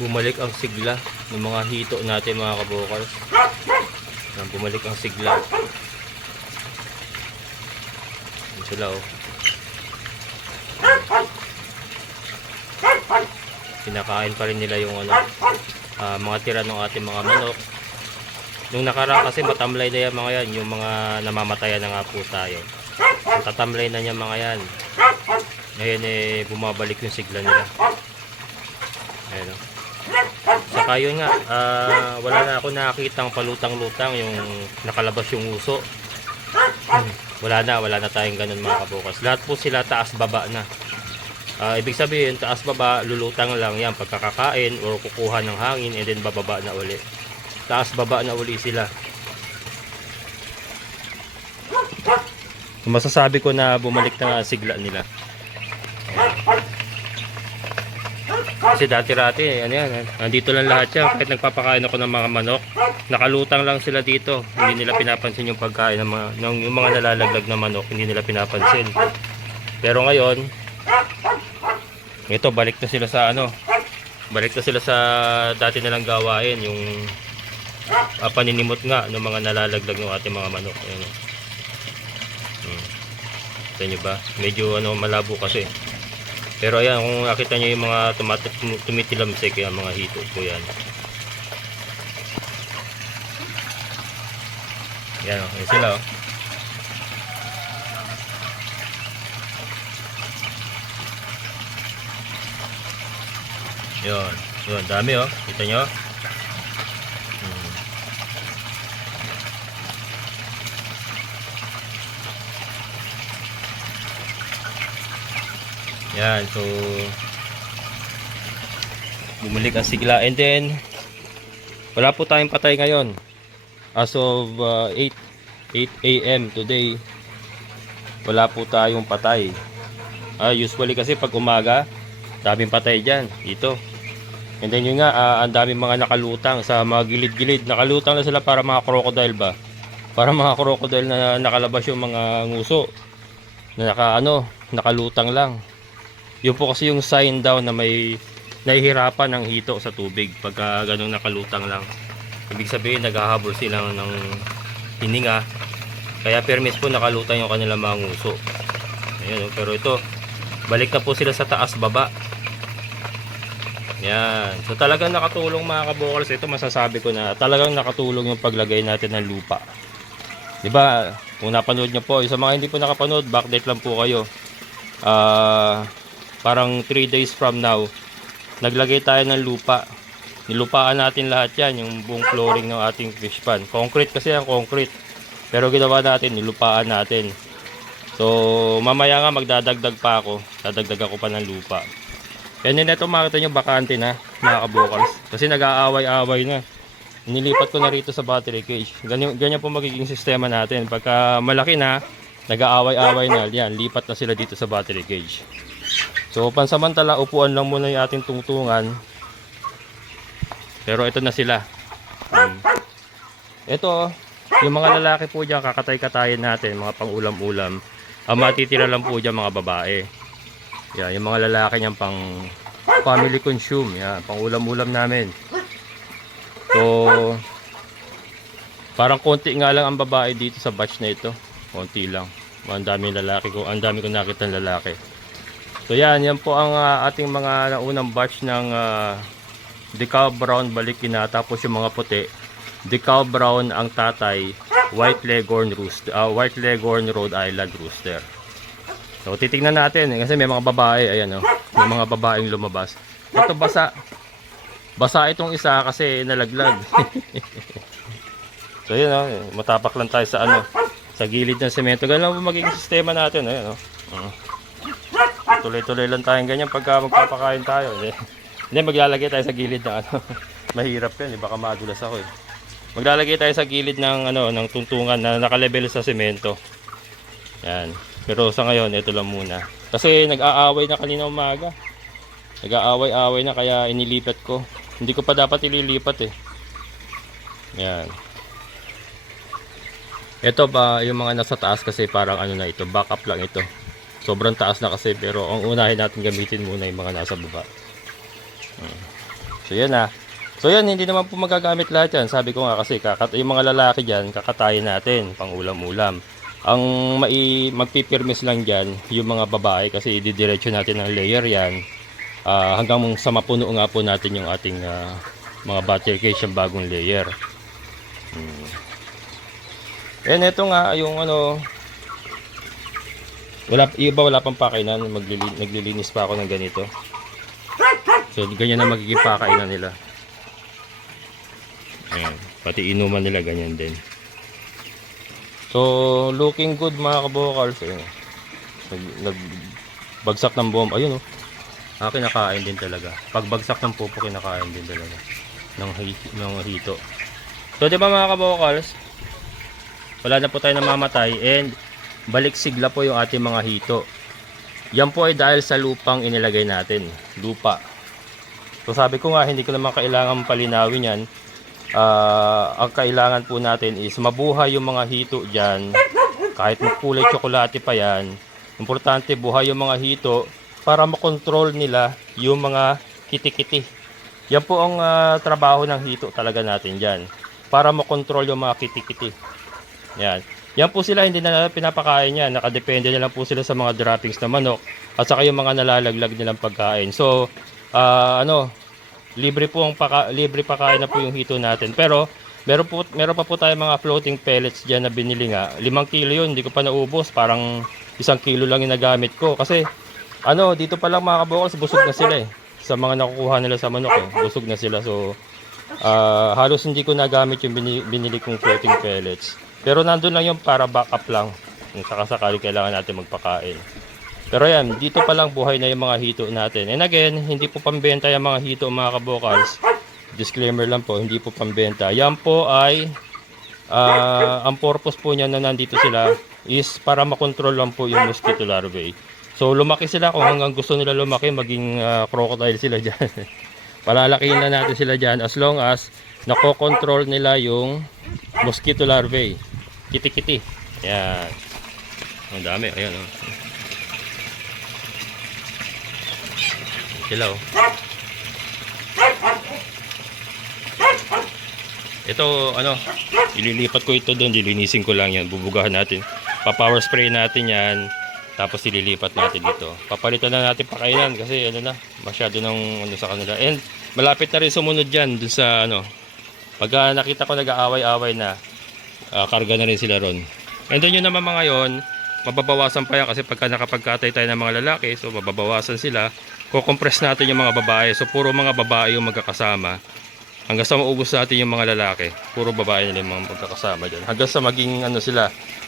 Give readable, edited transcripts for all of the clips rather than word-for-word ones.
Bumalik ang sigla ng mga hito natin mga kabokals. Bumalik ang sigla. Yan sila oh. Kinakain pa rin nila yung ano, mga tira ng ating mga manok. Nung nakaraan kasi matamlay na yan mga yan, yung mga namamatayan na nga po tayo. Tatamlay na niya mga yan. Ngayon eh bumabalik yung sigla nila. Ayan o. Saka yun nga, wala na ako nakakitang palutang-lutang yung nakalabas yung uso. Wala na tayong ganun mga kabukas. Lahat po sila taas-baba na. Ibig sabihin, taas-baba, lulutang lang yan pagkakakain o kukuha ng hangin and then bababa na uli. Taas-baba na uli sila. Masasabi ko na bumalik na sigla nila. Kasi dati-rati, ano yan, nandito lang lahat yan. Kahit nagpapakain ako ng mga manok, nakalutang lang sila dito. Hindi nila pinapansin yung pagkain ng yung mga nalalaglag na manok, hindi nila pinapansin. Pero ngayon, ito, balik na sila sa ano, balik na sila sa dati nilang gawain, yung paninimot nga ng mga nalalaglag ng ating mga manok. Ayan, kita nyo ba? Medyo ano, malabo kasi. Pero ayan, kung nakita nyo yung mga tumitilamsik, yung mga hito po yan. Yan o, yan sila o. Yun, dami o. Kita nyo? Yan, so bumalik ang sigla and then wala po tayong patay ngayon as of 8 AM today. Wala po tayong patay. Usually kasi pag umaga daming patay dyan dito, and then yun nga, ang daming mga nakalutang sa mga gilid-gilid. Nakalutang na sila para mga crocodile ba, para mga crocodile na nakalabas yung mga nguso na nakalutang lang. Yun po kasi yung sign daw na may nahihirapan ng hito sa tubig pagka ganun nakalutang lang. Ibig sabihin naghahabol sila ng hininga, kaya permis po nakalutang yung kanilang mga nguso. Ayan, pero ito, balik na po sila sa taas baba. Yan, so talagang nakatulong mga kabokals. Ito masasabi ko na talagang nakatulong yung paglagay natin ng lupa. Diba, kung napanood nyo po, sa mga hindi po nakapanood, backdate lang po kayo. Parang 3 days from now, naglagay tayo ng lupa. Nilupaan natin lahat yan, yung buong flooring ng ating fish pan. Concrete kasi ang concrete. Pero ginawa natin, nilupaan natin. So, mamaya nga magdadagdag pa ako. Dadagdag ako pa ng lupa. And then ito makita nyo, bakante na, mga kabokals. Kasi nag-aaway-aaway na. Nilipat ko na rito sa battery cage. Ganyan po magiging sistema natin. Pagka malaki na, nag-aaway-aaway na, yan, lipat na sila dito sa battery cage. So pansamantala, upuan lang muna yung ating tungtungan. Pero ito na sila. Ito, yung mga lalaki po dyan, kakatay-katayin natin, mga pang-ulam-ulam. Ang matitira lang po dyan mga babae. Yan, yung mga lalaki niyang pang family consume. Yan, pang-ulam-ulam namin. So parang konti nga lang ang babae dito sa batch na ito. Konti lang. Ang dami lalaki ko, ang dami ko nakita ng lalaki. So yan po ang ating mga naunang batch ng decal brown balikina, tapos yung mga puti decal brown ang tatay, white leghorn rooster, white leghorn Rhode Island rooster. So titingnan natin kasi may mga babae, ayan may mga babaeng lumabas. Ito basa itong isa kasi nalaglag. So yan matapak lang tayo sa sa gilid ng semento. Ganun lang magiging sistema natin, ayan tuloy-tuloy lang tayong ganyan pagka magpapakain tayo. Hindi, maglalagay tayo sa gilid ng mahirap yan, baka madulas ako Maglalagay tayo sa gilid ng ng tuntungan na nakalebel sa semento. Yan. Pero sa ngayon, ito lang muna. Kasi nag-aaway na kanina umaga. Nag-aaway-aaway na kaya inilipat ko. Hindi ko pa dapat ililipat Yan. Ito pa yung mga nasa taas kasi parang na ito, backup lang ito. Sobrang taas na kasi, pero ang unahin natin gamitin muna yung mga nasa baba. So yan na. So yan, hindi naman po magagamit lahat yan. Sabi ko nga kasi yung mga lalaki dyan, kakatayin natin pang ulam-ulam. Ang magpipirmis lang dyan yung mga babae kasi ididiretso natin ng layer yan. Hanggang sa mapuno nga po natin yung ating mga butter case yung bagong layer. And ito nga yung ano, wala pang pakainan, naglilinis pa ako ng ganito. So ganyan na magiging pakainan nila. Ayan, pati inuman nila ganyan din. So looking good mga kabokals. Nagbagsak ng bomb. Ayun oh. Kinakain din talaga. Pagbagsak ng pupo, kinakain din talaga ng hito. So di ba mga kabokals, wala na po tayo namamatay and balik sigla po yung ating mga hito. Yan po ay dahil sa lupang inilagay natin. Lupa. So sabi ko nga, hindi ko naman kailangan palinawin yan. Ang kailangan po natin is mabuhay yung mga hito dyan. Kahit magkulay tsokolate pa yan, importante buhay yung mga hito para makontrol nila yung mga kitikiti. Yan po ang trabaho ng hito talaga natin dyan, para makontrol yung mga kitikiti. Yan po sila, hindi na pinapakain yan. Nakadepende na lang po sila sa mga droppings na manok at saka yung mga nalalaglag nilang pagkain. So libre pakain na po yung hito natin. Pero meron pa po tayo mga floating pellets diyan na binili nga. 5 kilo yun, hindi ko pa naubos. Parang 1 kilo lang yung nagamit ko. Kasi dito pa lang mga kabokals, busog na sila eh. Sa mga nakukuha nila sa manok busog na sila. So halos hindi ko nagamit yung binili kong floating pellets. Pero nandun lang yung para backup lang. Sakasakali kailangan natin magpakain. Pero yan, dito pa lang buhay na yung mga hito natin. And again, hindi po pambenta yung mga hito mga kabokals. Disclaimer lang po, hindi po pambenta. Yan po ay, ang purpose po niya na nandito sila is para makontrol lang po yung mosquito larvae. So lumaki sila kung hanggang gusto nila lumaki, maging crocodile sila dyan. Palalakihin na natin sila dyan as long as nakokontrol nila yung mosquito larvae. Kiti-kiti. Yan. Ang dami. Ayan o. Sila o. Ito ililipat ko ito doon. Dilinisin ko lang yan. Bubugahan natin. Pa-power spray natin yan. Tapos ililipat natin dito. Papalitan na natin pakainan kasi masyado ng sa kanila. And malapit na rin sumunod dyan dun sa pagka nakita ko nag-aaway-aaway na, karga na rin sila ron. And then yun naman mga yon, mababawasan pa yan kasi pagka nakapagkatay tayo ng mga lalaki, so mababawasan sila. Kukompress natin yung mga babae. So puro mga babae yung magkakasama. Hanggang sa maubos natin yung mga lalaki, puro babae nila yung mga magkakasama dyan. Hanggang sa maging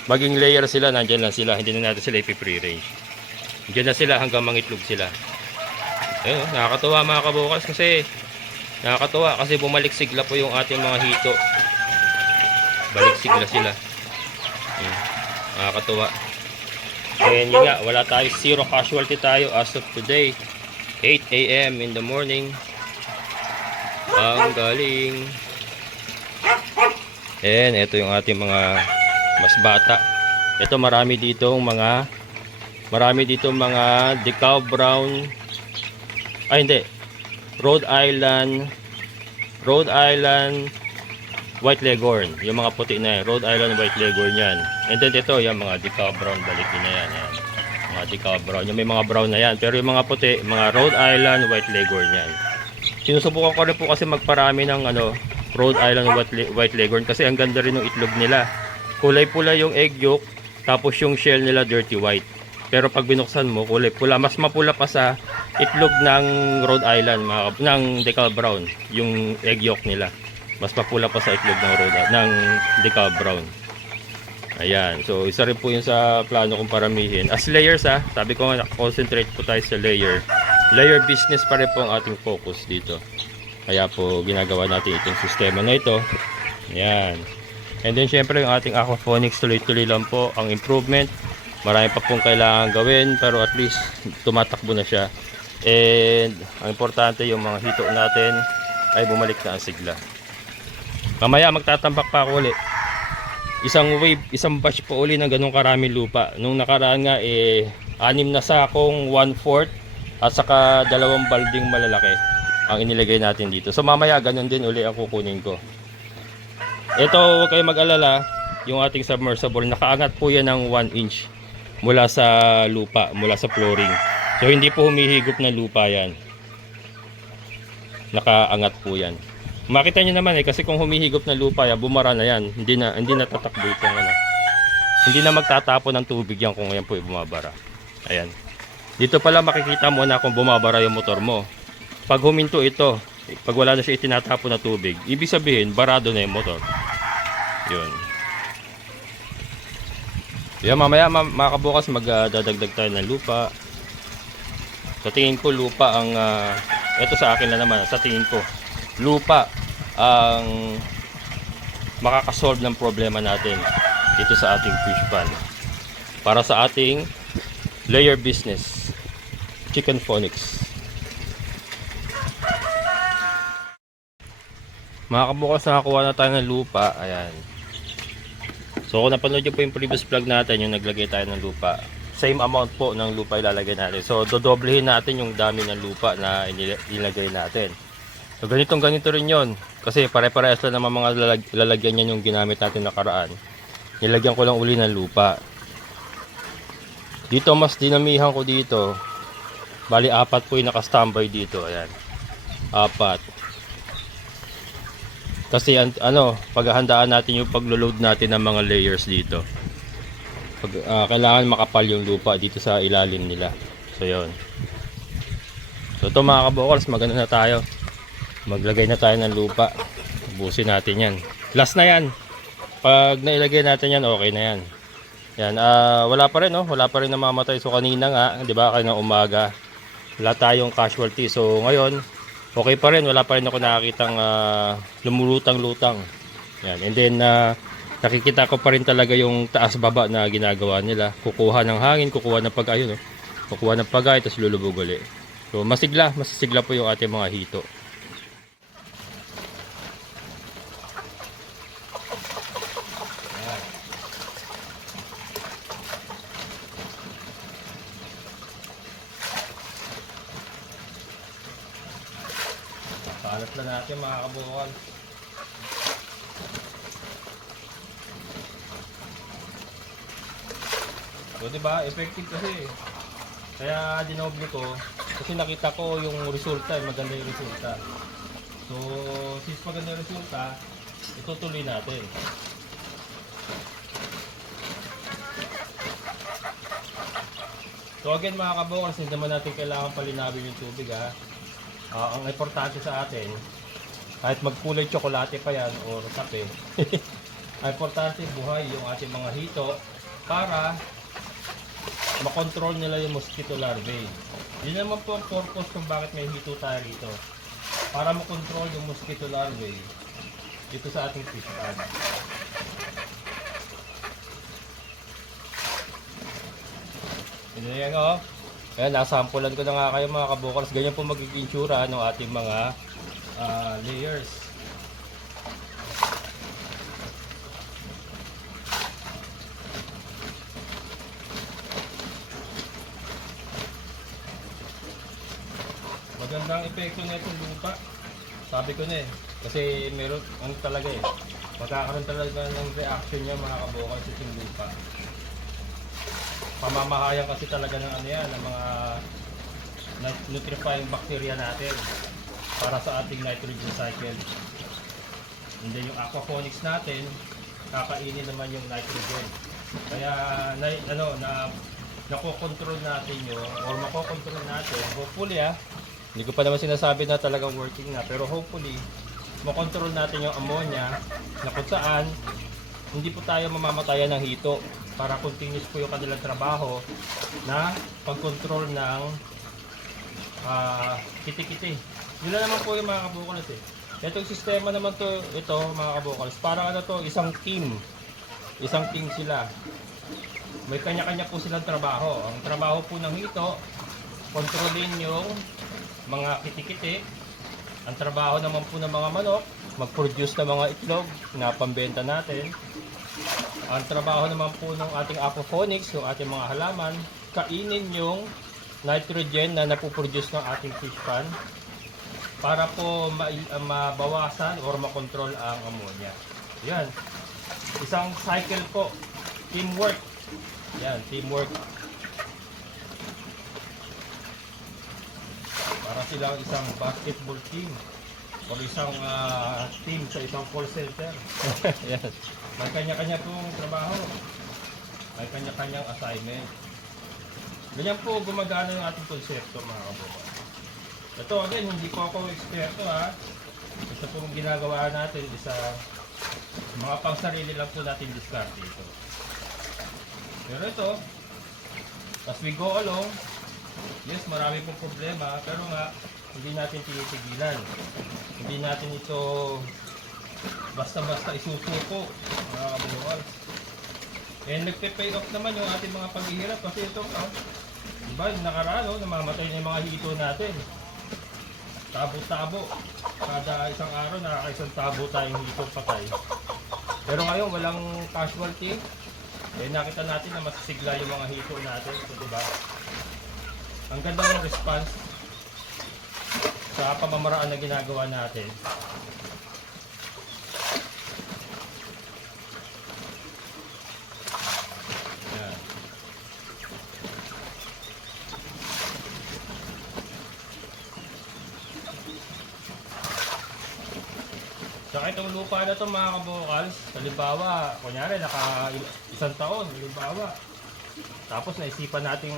maging layer sila, nandyan lang sila. Hindi na natin sila ipi-free range. Diyan na sila hanggang mangitlog sila. Ayun, nakakatuwa mga kabukas kasi bumalik sigla po yung ating mga hito. Balik sigla sila. Nakakatuwa. And yun nga, wala tayo, zero casualty tayo as of today. 8 AM in the morning. Ang galing. And ito yung ating mga mas bata. Ito marami ditong mga decal brown. Rhode Island White Leghorn. Yung mga puti na yan, Rhode Island White Leghorn yan. And then ito, yung mga decal brown, balikin na yan. Mga decal brown. Yung may mga brown na yan. Pero yung mga puti, mga Rhode Island White Leghorn yan. Sinusubukan ko rin po kasi magparami ng Rhode Island White Leghorn kasi ang ganda rin ng itlog nila. Kulay pula yung egg yolk, tapos yung shell nila dirty white. Pero pag binuksan mo, kulay pula. Mas mapula pa sa itlog ng Rhode Island, ng decal brown, yung egg yolk nila. Mas mapula pa sa itlog ng decal brown. Ayan. So, isa rin po yun sa plano kong paramihin. As layers sabi ko nga, concentrate po tayo sa layer. Layer business pa rin po ang ating focus dito. Kaya po, ginagawa natin itong sistema na ito. Ayan. And then, syempre, yung ating aquaponics, tuloy-tuloy lang po ang improvement. Marami pa pong kailangan gawin, pero at least, tumatakbo na siya. And, ang importante, yung mga hito natin ay bumalik na ang sigla. Mamaya, magtatambak pa ako ulit. Isang batch po uli ng ganong karaming lupa. Nung nakaraan nga, 6 na sakong 1/4 at saka 2 balding malalaki. ang inilagay natin dito. So mamaya ganun din uli ang kukunin ko. Ito, huwag kayong mag-alala, yung ating submersible, nakaangat po yan ng 1 inch mula sa lupa, mula sa flooring. So hindi po humihigop ng lupa yan. Nakaangat po yan. Makita nyo naman kasi kung humihigop ng lupa yan, bumara na yan. Hindi na tatakbo ito. Hindi na magtatapon ng tubig yan kung yan po ay bumabara. Ayan. Dito pala makikita mo na kung bumabara yung motor mo. Pag huminto ito, pag wala na siya itinatapon na tubig, ibig sabihin, barado na yung motor. Yun. Yan, mamaya makabukas magdadagdag tayo ng lupa. Sa tingin ko, lupa ang, ito sa akin na naman, sa tingin ko, lupa ang makakasolve ng problema natin dito sa ating fish pan. Para sa ating layer business, chicken phonics. Mga kabukas, nakakuha na tayo ng lupa. Ayan. So kung napanood nyo po yung previous vlog natin, yung naglagay tayo ng lupa, same amount po ng lupa ilalagay natin. So dodoblehin natin yung dami ng lupa na inilagay natin. So ganito rin yon. Kasi pare-parehas lang naman mga lalagyan yan yung ginamit natin nakaraan. Nilagyan ko lang uli ng lupa. Dito mas dinamihan ko dito. Bali 4 po yung naka-standby dito. Ayan. 4. Kasi paghahandaan natin yung paglo-load natin ng mga layers dito. Kailangan makapal yung lupa dito sa ilalim nila. So yun. So ito mga kabukals, maganda na tayo. Maglagay na tayo ng lupa. Ubusin natin yan. Last na yan. Pag nailagay natin yan, okay na yan. Yan, wala pa rin, no? Wala pa rin namamatay. So kanina nga, 'di ba, kanina umaga, wala tayong casualty. So ngayon, okay pa rin, wala pa rin ako nakakitang lumulutang-lutang. Yan, and then nakikita ko pa rin talaga yung taas-baba na ginagawa nila. Kukuha ng hangin, kukuha ng pag-ayun, no? Kukuha ng pag-ay, tapos lulubog ulit. So masisigla po yung ating mga hito. Palat na natin mga kabukal. So diba, effective kasi. Kaya dinoble ko kasi nakita ko yung resulta, maganda yung resulta. So since maganda yung resulta, itutuloy natin. So again mga kabukal, hindi naman natin kailangan palinawin yung tubig ha. Ang importante sa atin, kahit magkulay tsokolate pa yan o kape, ang importante buhay yung ating mga hito para makontrol nila yung mosquito larvae. Yun naman po ang purpose kung bakit may hito tayo rito. Para makontrol yung mosquito larvae dito sa ating fish pan. Yan o. Ayan, nasampulan ko na nga kayo mga kabukals. Ganyan po magiging tsura ng ating mga layers. Magandang epekto na itong lupa. Sabi ko na kasi meron talaga magkakaroon talaga ng reaction niya mga kabukals itong lupa. Pamamahayan kasi talaga ng ng mga nutrifying bacteria natin para sa ating nitrogen cycle. And then yung aquaponics natin, kakainin naman yung nitrogen. Kaya nakokontrol natin yun, or makokontrol natin, hopefully hindi ko pa naman sinasabi na talagang working na, pero hopefully makontrol natin yung ammonia na kung saan hindi po tayo mamamatayan ng hito para continuous po yung kanilang trabaho na pag-control ng kiti-kiti. Yun na naman po yung mga kabukalas Itong sistema naman ito mga kabukalas, parang isang team. Isang team sila. May kanya-kanya po silang trabaho. Ang trabaho po ng hito, kontrolin yung mga kiti-kiti. Ang trabaho naman po ng mga manok, mag-produce ng mga itlog na pambenta natin. Ang trabaho naman po ng ating aquaponics, yung ating mga halaman, kainin yung nitrogen na napuproduce ng ating fish pan. para po mabawasan or makontrol ang ammonia. Yan. Isang cycle po. Teamwork. Yan, teamwork. Para silang isang basketball team o isang team sa isang call center. Yan. May kanya-kanya pong trabaho. May kanya-kanyang assignment. Ganyan po gumagana yung ating konsepto, mga kabukan. Ito again, hindi po ako eksperto ha. Ito pong ginagawa natin, mga pang sarili lang po natin discard ito. Pero ito, as we go along, yes, marami pong problema, pero nga, hindi natin tinitigilan. Hindi natin ito basta-basta isusuko, mga kabukan. And nagpe-pay off naman yung ating mga paghihirap kasi ito, diba, yung nakaraan, namamatay na yung mga hito natin. Tabo-tabo. Kada isang araw, nakakaisang tabo tayong hito patay. Pero ngayon, walang casualty. Eh, nakita natin na masisigla yung mga hito natin. So, diba? Ang ganda ng response sa pamamaraan na ginagawa natin. Yan. Saka itong lupa na ito, mga kabukals, halimbawa, kunyari isang taon, halimbawa. Tapos naisipan natin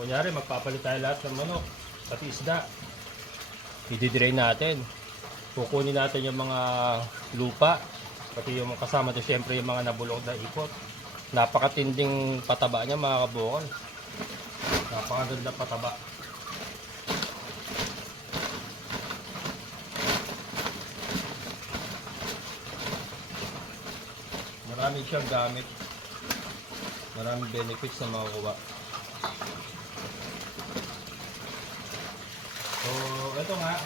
kunyari magpapalit tayo lahat ng manok, pati isda. I-drain natin. Kukunin natin yung mga lupa, pati yung kasama doon syempre yung mga nabulok na ipot. Napakatinding pataba niya, mga kabukals. Napakaganda pataba. Marami siyang gamit. Maraming benefits na makukuha. So, ito nga.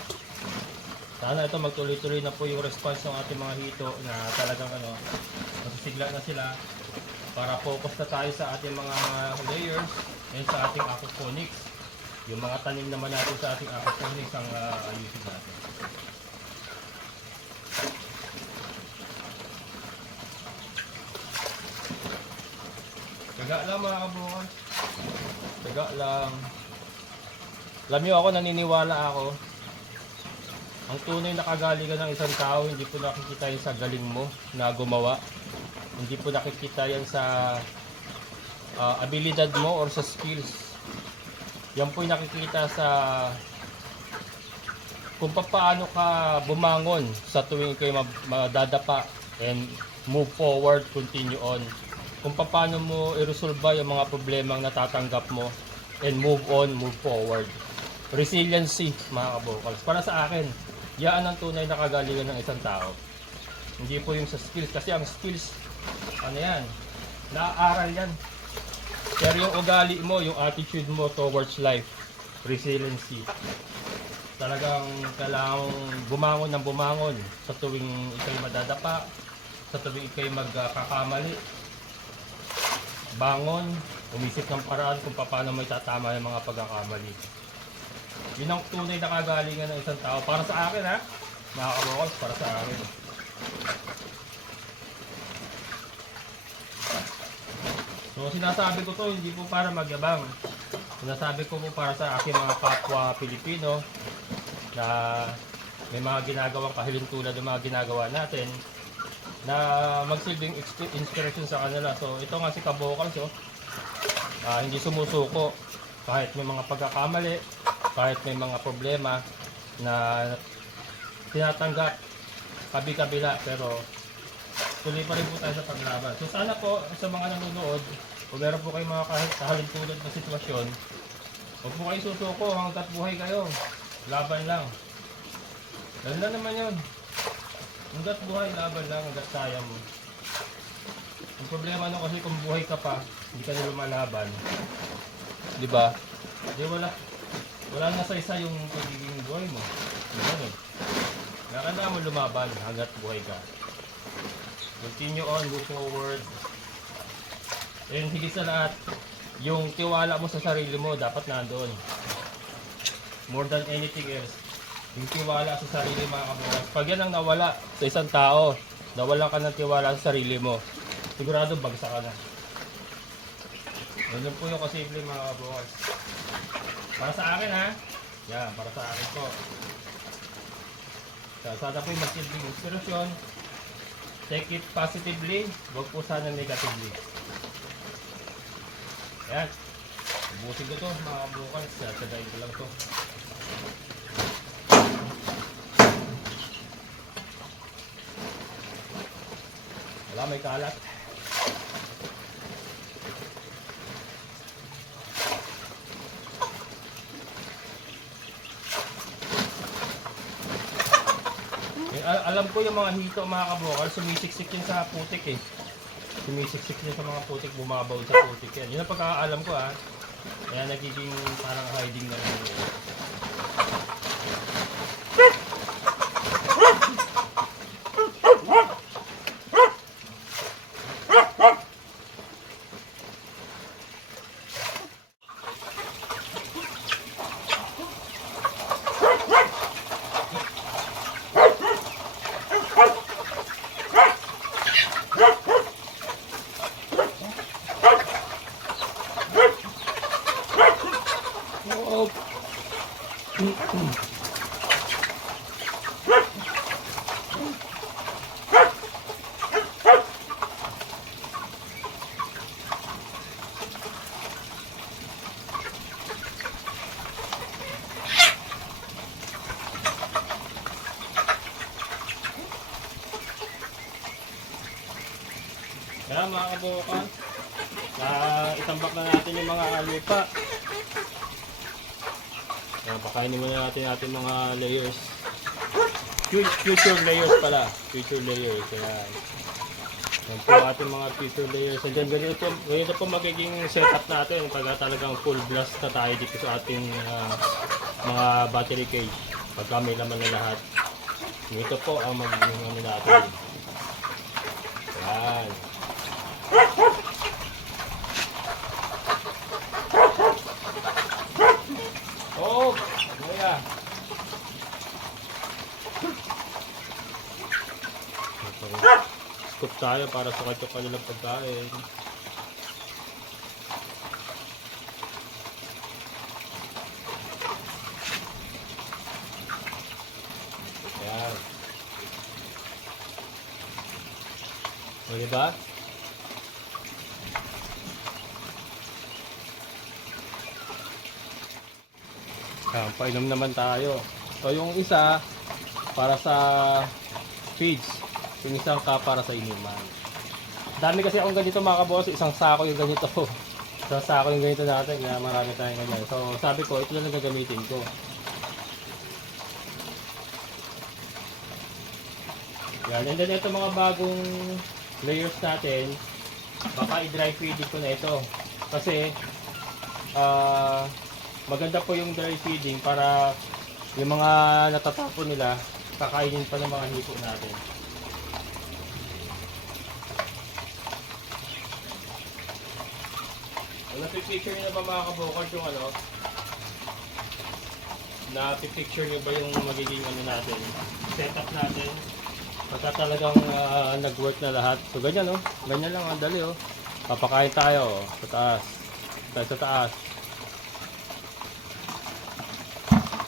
Sana ito magtuloy-tuloy na po yung response ng ating mga hito na talagang masisigla na sila para focus na tayo sa ating mga layers and sa ating aquaponics. Yung mga tanim naman natin sa ating aquaponics ang ayusin natin. Taga lang, mga kabukan. Taga lang. Alam nyo ako, naniniwala ako. Ang tunay na kagalingan ng isang tao, hindi po nakikita yan sa galing mo na gumawa. Hindi po nakikita yan sa abilidad mo or sa skills. Yan po yung nakikita sa kung paano ka bumangon sa tuwing kayo madadapa and move forward, continue on. Kung paano mo i-resolve yung mga problemang natatanggap mo and move on, move forward. Resiliency, mga kabukals. Para sa akin, yan ang tunay na kagalingan ng isang tao. Hindi po yung sa skills. Kasi ang skills, yan, naaaral yan. Pero yung ugali mo, yung attitude mo towards life, resiliency. Talagang kailangang bumangon ng bumangon sa tuwing ikay madadapa, sa tuwing ikay magkakamali. Bangon, umisip ng paraan kung paano may tatama yung mga pagkakamali. Yun ang tunay na kagalingan ng isang tao. Para sa akin, mga kabukals, para sa akin. So, sinasabi ko to hindi po para magyabang. Sinasabi ko po para sa aking mga kapwa Pilipino na may mga ginagawang kahilintulad ng mga ginagawa natin na magsilbing inspiration sa kanila. So ito nga si Kabukals, hindi sumusuko kahit may mga pagkakamali, kahit may mga problema na tinatanggap kabi-kabila, pero tuloy pa rin po tayo sa paglaban. So sana po sa mga nanonood, kung meron po kayong mga kahalintulad na sitwasyon, huwag po kayo susuko hanggat buhay kayo. Laban lang. Ganda naman yun. Hanggat buhay, laban lang, hanggat kaya mo. Ang problema nung kasi kung buhay ka pa, hindi ka na lumalaban. Diba? Di wala na sa isa yung pagiging buhay mo. Ganun. Kailangan mo lumaban hanggat buhay ka. Continue on, move forward. And higit sa lahat, yung tiwala mo sa sarili mo, dapat nandoon. More than anything else. Yung tiwala sa sarili mga kabukas. Pag yan ang nawala sa isang tao, nawalan ka ng tiwala sa sarili mo, sigurado bagsak ka na. Ganun po yung kasimple mga kabukas. Para sa akin ha. Yan, para sa akin po. Sana po yung magsilbing inspirasyon. Take it positively, huwag po sana negatively. Yan. Ubusin ko to mga kabukas. Sasagayin ko lang to. Wala, may kalat. Alam ko yung mga hito mga kabukal, sumisiksik yun sa putik eh. Sumisiksik yun sa mga putik, bumabaw sa putik yan. Yun ang pagkakaalam ko ha. Kaya nagiging parang hiding na lang yun. Kaya mga kabukan, itambak na natin yung mga lupa. Pakainin muna natin ating mga layers. Future layers pala. Future layers. Kaya yan po ating mga future layers. And then ganito po magiging setup natin pag talagang full blast na tayo dito sa ating mga battery cage. Pagka may laman na lahat. Ito po ang magiging ano natin. Yan. Oh, maya. Scoop tayo para sa kanilang pagkain. Yan. O, diba? Yan, painom naman tayo. So yung isa para sa feeds, yung isang para sa inuman. Dami kasi akong ganito mga kaboss, isang sako yung ganito. Isang sako yung ganito natin, kaya marami tayong ganyan. So sabi ko, ito lang ang gagamitin ko. Yan, and then ito mga bagong layers natin, baka i-dry feeding ko na ito. Kasi maganda po yung dry feeding para yung mga natatapon nila, kakainin pa ng mga hito natin. Napipicture nyo na ba mga kabukard yung ano? Napipicture nyo ba yung magiging ano natin? Setup natin? Pagka talagang nag-work na lahat. So ganyan oh. Ganyan lang ang dali oh. Papakain tayo oh. Sa taas. Tayo sa taas.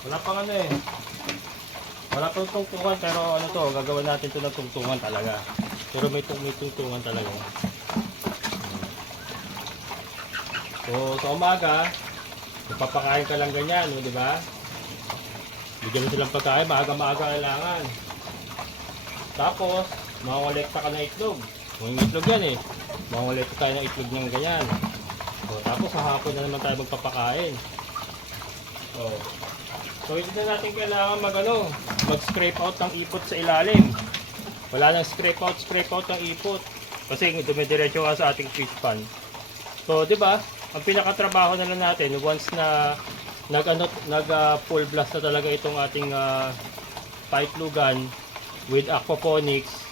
Wala pang ano eh. Wala pang tungtungan pero ano to, gagawin natin to ng tungtungan talaga. Pero may tungtungan talaga. So sa umaga, papakain ka lang ganyan, no, di ba? Bigyan mo silang pagkain, maaga-maaga kailangan. Tapos, makongolekta ka ng itlog. Yung itlog yan eh. Makongolekta tayo ng itlog ng ganyan. So, tapos sa hapon na naman tayo magpapakain. So hindi na natin kailangan mag-scrape out ng ipot sa ilalim. Wala nang scrape out ng ipot. Kasi dumidiretso ka sa ating fish pan. So, di ba? Ang pinakatrabaho na lang natin once na nag full blast na talaga itong ating paitlugan with aquaponics.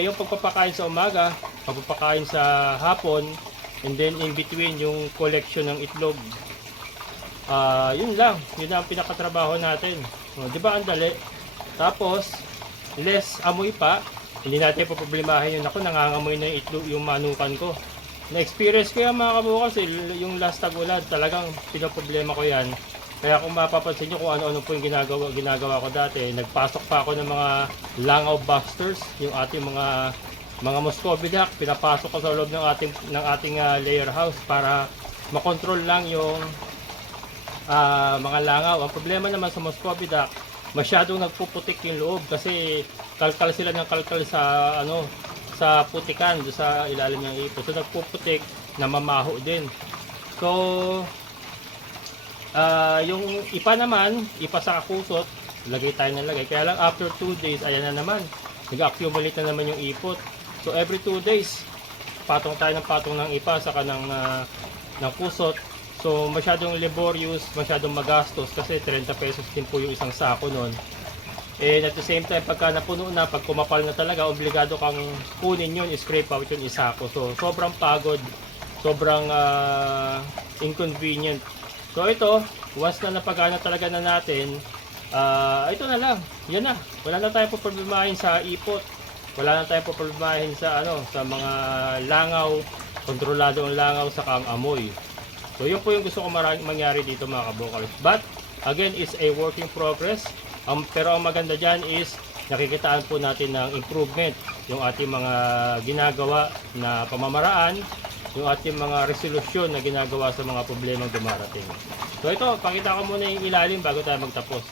Yung pagpapakain sa umaga, pagpapakain sa hapon, and then in between yung collection ng itlog. Yun lang ang pinakatrabaho natin. O, di ba ang dali? Tapos, less amoy pa. Hindi natin problemahin yun. Ako, nangangamoy na yung itlog, yung manukan ko. Na-experience ko yan mga kabukals, yung last tag-ulan, talagang pinoproblema ko yan. Kaya kung mapapansin nyo kung ano-ano po yung ginagawa ko dati, nagpasok pa ako ng mga langaw busters, yung ating mga Muscovy duck, pinapasok ko sa loob ng ating layer house para makontrol lang yung mga langaw. Ang problema naman sa Muscovy duck, masyadong nagpuputik yung loob kasi kalkal sila ng kalkal sa sa putikan do sa ilalim ng ipot. So nagpuputik, namamaho din. So yung ipa naman, ipa sa kusot, lagay tayo ng lagay. Kaya lang after 2 days, ayan na naman. Nag-accumulate na naman yung ipot. So every 2 days, patong tayo ng ipa saka ng kusot. So masyadong laborious, masyadong magastos kasi 30 pesos din po yung isang sako nun. And at the same time, pagka napuno na, pag kumapal na talaga, obligado kang kunin yun, scrape out yun, isako. So sobrang pagod, sobrang inconvenient. So ito, once na napagana talaga na natin, ito na lang, yan na. Wala na tayong problemahin sa ipot. Wala na tayong problemahin sa sa mga langaw, kontrolado ang langaw sa ang amoy. So yun po yung gusto ko mangyari dito mga kabukals. But again, it's a work in progress. Pero ang maganda dyan is nakikitaan po natin ng improvement yung ating mga ginagawa na pamamaraan, yung ating mga resolusyon na ginagawa sa mga problemang dumarating. So ito, pakita ko muna yung ilalim bago tayo magtapos.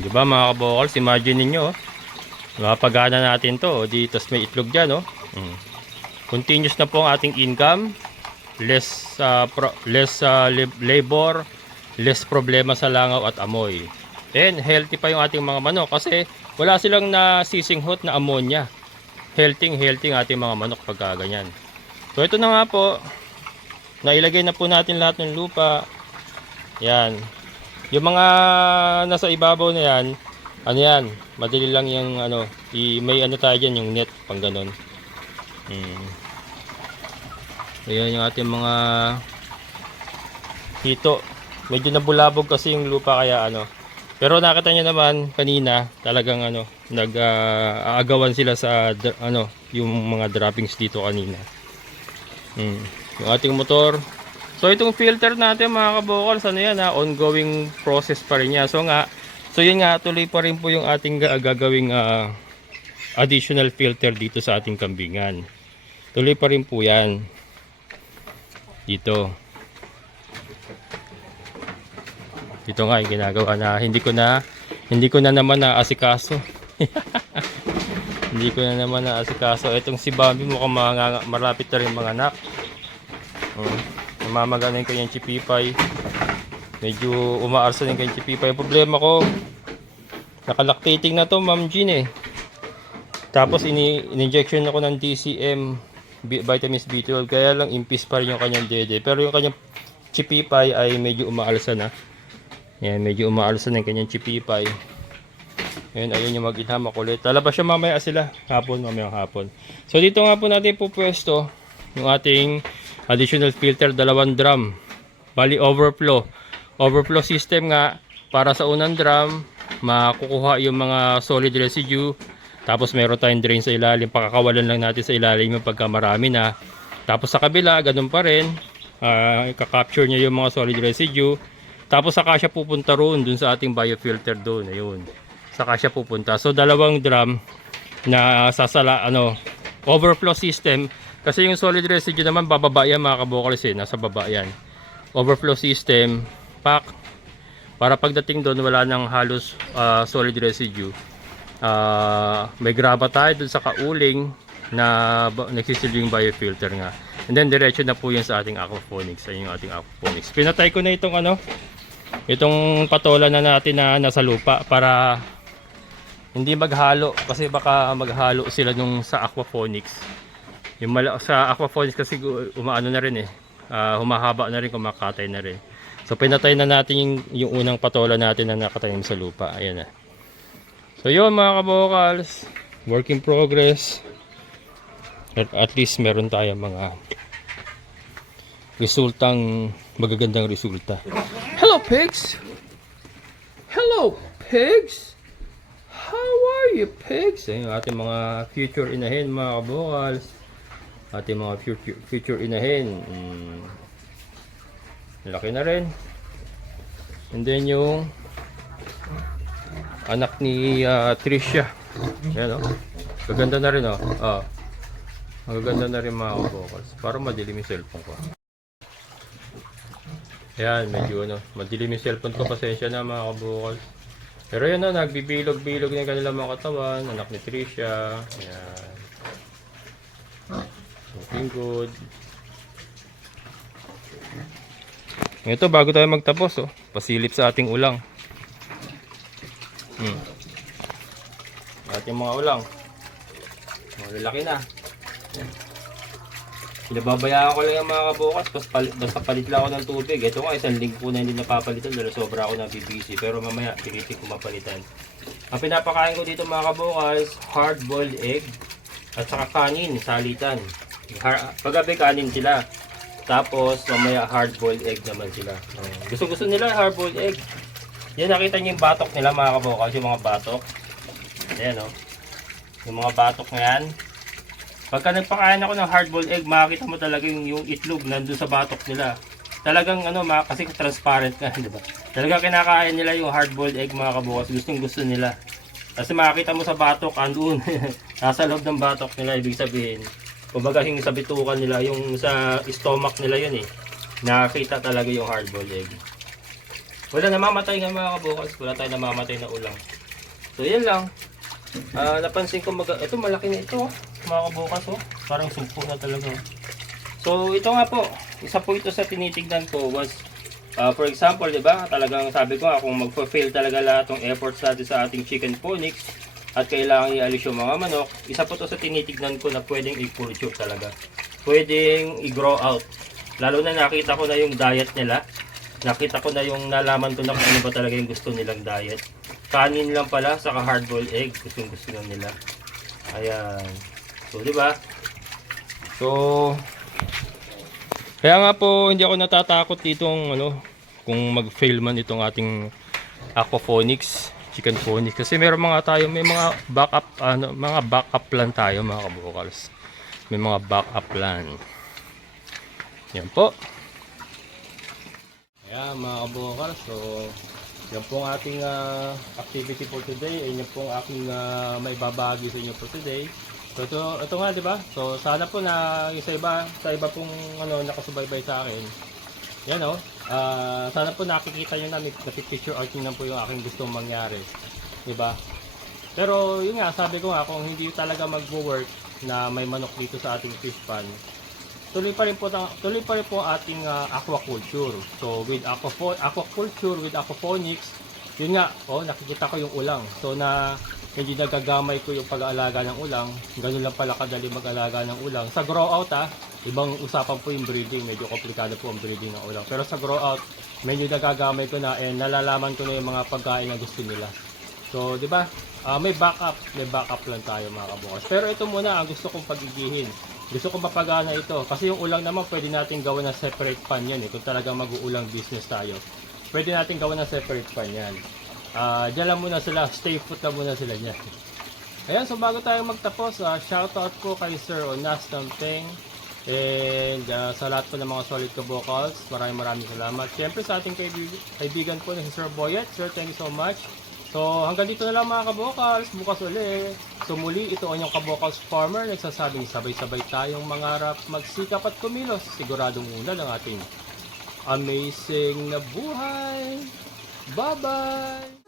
Diba mga kabukals, imagine ninyo, mapagana natin to, dito may itlog dyan. Continuous na po ang ating income, less labor, less problema sa langaw at amoy. And healthy pa yung ating mga manok kasi wala silang nasisinghot na ammonia. Healthy ang ating mga manok pagka ganyan. So ito na nga po, nailagay na po natin lahat ng lupa. Yan. Yung mga nasa ibabaw na yan, yan, madali lang yung may tayo dyan, yung net pang ganon. Ayan yung ating mga hito. Medyo nabulabog kasi yung lupa kaya Pero nakita niyo naman kanina, talagang nag-aagawan sila sa yung mga droppings dito kanina. Yung ating motor. So itong filter natin mga kabukals, yan ongoing process pa rin yan. So yun nga, tuloy pa rin po yung ating gagawing additional filter dito sa ating kambingan. Tuloy pa rin po yan. Dito nga yung ginagawa na hindi ko na naman naasikaso. Hindi ko na naman naasikaso. Itong si Bambi mukhang marapit na rin mga anak. Namamagana yung kanyang chipipay. Medyo umaarsa yung kanyang chipipay. Problema ko, nakalactating na to Ma'am Jean Tapos in-injection ako ng DCM vitamins B12. Kaya lang impis pa rin yung kanyang dede. Pero yung kanyang chipipay ay medyo umaalsa na. Yan, medyo umaalsa na yung kanyang chipipay. Ayun, ayun yung mag-ina, makulit. Lalabas siya mamaya sila. Mamayang hapon. So dito nga po natin pupwesto yung ating additional filter, 2 drum. Bali overflow. Overflow system nga para sa unang drum, makukuha yung mga solid residue. Tapos meron tayong drain sa ilalim. Pakakawalan lang natin sa ilalim yung pagka marami na. Tapos sa kabila, ganun pa rin. Ika-capture niya yung mga solid residue. Tapos saka siya pupunta roon dun sa ating biofilter doon. Ayun. Saka siya pupunta. So 2 drum na sasala overflow system kasi yung solid residue naman bababa yan mga kabukals nasa baba yan. Overflow system pack para pagdating doon wala nang halos solid residue. May graba tayo dun sa kauling na nagsisilbing biofilter nga. And then diretso na po yan sa ating aquaponics. Ayun yung ating aquaponics. Pinatay ko na itong patola na natin na nasa lupa para hindi maghalo kasi baka maghalo sila nung sa aquaponics. Yung sa aquaponics kasi umaano na rin humahaba na rin, kumakatay na rin. So pinatay na natin yung unang patola natin na nakatanim sa lupa. Ayan na. So yun mga kabukals, work in progress. At least meron tayong mga magagandang resulta. Hello pigs! Hello pigs? How are you, pigs? Ayun, ating mga future inahin, mga kabukals. Ating mga future inahin. Laki na rin. And then yung anak ni Tricia. Yan, oh. Gaganda na rin, oh. Magaganda na rin, mga kabukals. Para madilim yung cellphone ko. Yan, medyo madilim yung cellphone ko. Pasensya na, mga kabukals. Pero yan na, nagbibilog-bilog ng kanilang mga katawan. Anak ni Tricia. Yan. Looking good. Ito, bago tayo magtapos, pasilip sa ating ulang. Ating mga ulang. Malalaki na. Pinababayaan ko lang yung mga kabukas. Basta palit lang ako ng tubig. Ito nga, isang linggo na hindi napapalitan dahil sobra ako nabibisi. Pero mamaya, pilitin ko mapalitan. Ang pinapakain ko dito, mga kabukas, hard-boiled egg at saka kanin, salitan. Paggabi kanin sila. Tapos mamaya hard-boiled egg naman sila. Gusto nila hard-boiled egg. Yan, nakita niyo yung batok nila, mga kabukas, yung mga batok. Ayan, oh. Yung mga batok na yan. Pagka nagpakain ako ng hard-boiled egg, makikita mo talaga yung itlog nandun sa batok nila. Talagang kasi transparent nga, di ba? Talagang kinakain nila yung hard-boiled egg, mga kabukas. Gusto nila. Kasi makikita mo sa batok, andun. Nasa loob ng batok nila, ibig sabihin. Kumbaga yung sa bitukan nila, yung sa stomach nila yun eh. Nakakita talaga yung hard-boiled egg. Wala namamatay nga, mga kabukas. Wala tayong namamatay na ulang. So yan lang. Napansin ko ito malaki na ito, mga kabukas, oh. Parang sumpo na talaga. So ito nga po, isa po ito sa tinitignan ko was for example, di ba? Talagang sabi ko kung magfa-fail talaga lahat ng efforts natin sa ating chicken phonics at kailangan i-alis yung mga manok, isa po ito sa tinitignan ko na pwedeng i-culture talaga. Pwedeng i-grow out. Lalo na nakita ko na yung diet nila. Nakita ko na yung nalaman ko na kung ano ba talaga yung gusto nilang diet. Kanin lang pala, saka hard-boiled egg. Gusto lang nila. Ayan. So, di ba? So, kaya nga po, hindi ako natatakot ditong, kung mag-fail man itong ating aquaponics, chicken phonics. Kasi may mga backup plan tayo, mga kabukals. May mga backup plan. Yan po. Ayan, mga kabukals. So, yan po ang ating activity for today. Yan po ang aking may babahagi sa inyo for today. So ito nga, di ba? So sana po na yung sa iba pong nakasubaybay sa akin. Yan sana po nakikita niyo na picture art niyo na po yung aking gustong mangyari. Di ba? Pero yun nga, sabi ko nga kung hindi talaga magwo-work na may manok dito sa ating fish pan, tuloy pa rin po ating aquaculture. So with aquaculture, with aquaponics, yun nga, nakikita ko yung ulang. So na hindi nagagamay ko yung pag-aalaga ng ulang. Ganun lang pala kadali mag-alaga ng ulang. Sa grow out ibang usapan po yung breeding. Medyo komplikado po ang breeding ng ulang. Pero sa grow out, medyo nagagamay ko na and nalalaman ko na yung mga pagkain na gusto nila. So, di ba? May backup lang tayo, mga kabukas. Pero ito muna ang gusto kong pagigihin. Gusto kong mapagana ito. Kasi yung ulang naman pwede natin gawin na separate pan yan Kung talagang mag-uulang business tayo. Pwede natin gawin na separate pan yan. Diyan lang muna sila. Stay put lang muna sila niyan. Ayan, so bago tayo magtapos, shoutout po kay Sir Onas Tampeng. And sa lahat po ng mga solid kabukals, maraming salamat. Siyempre sa ating kaibigan po na si Sir Boyet. Sir, thank you so much. So hanggang dito na lang, mga kabukals. Bukas ulit. So muli, ito ang yung kabukals farmer. Nagsasabing sabay-sabay tayong mangarap, magsikap at kumilos. Siguradong una ng ating amazing na buhay. Bye-bye!